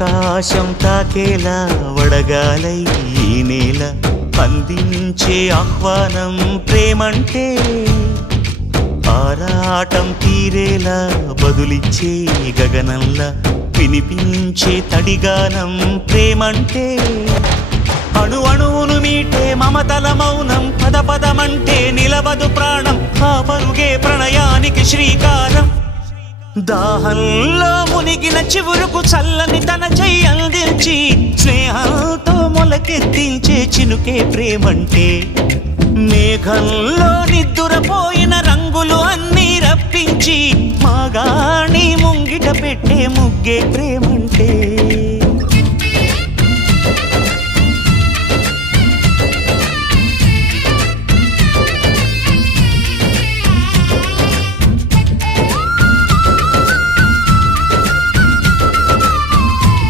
ఆకాశం తాకేలా వడగాలై ఈ నేల అందించే ఆహ్వానం ప్రేమంటే ఆరాటం తీరేలా బదులిచ్చే గగనంలా వినిపించే తడిగానం ప్రేమంటే అణు అణువును మీటే మమతల మౌనం పద పదమంటే నిలవదు ప్రాణం ఆ పరుగే ప్రణయానికి శ్రీకారం దాహంలో మునిగిన చివురుకు చల్లని తన చెయ్యి అందించి స్నేహంతో మొలకెత్తించే చినుకే ప్రేమంటే మేఘంలో నిద్దురపోయిన రంగులు అన్నీ రప్పించి మాగాణి ముంగిట పెట్టే ముగ్గే ప్రేమంటే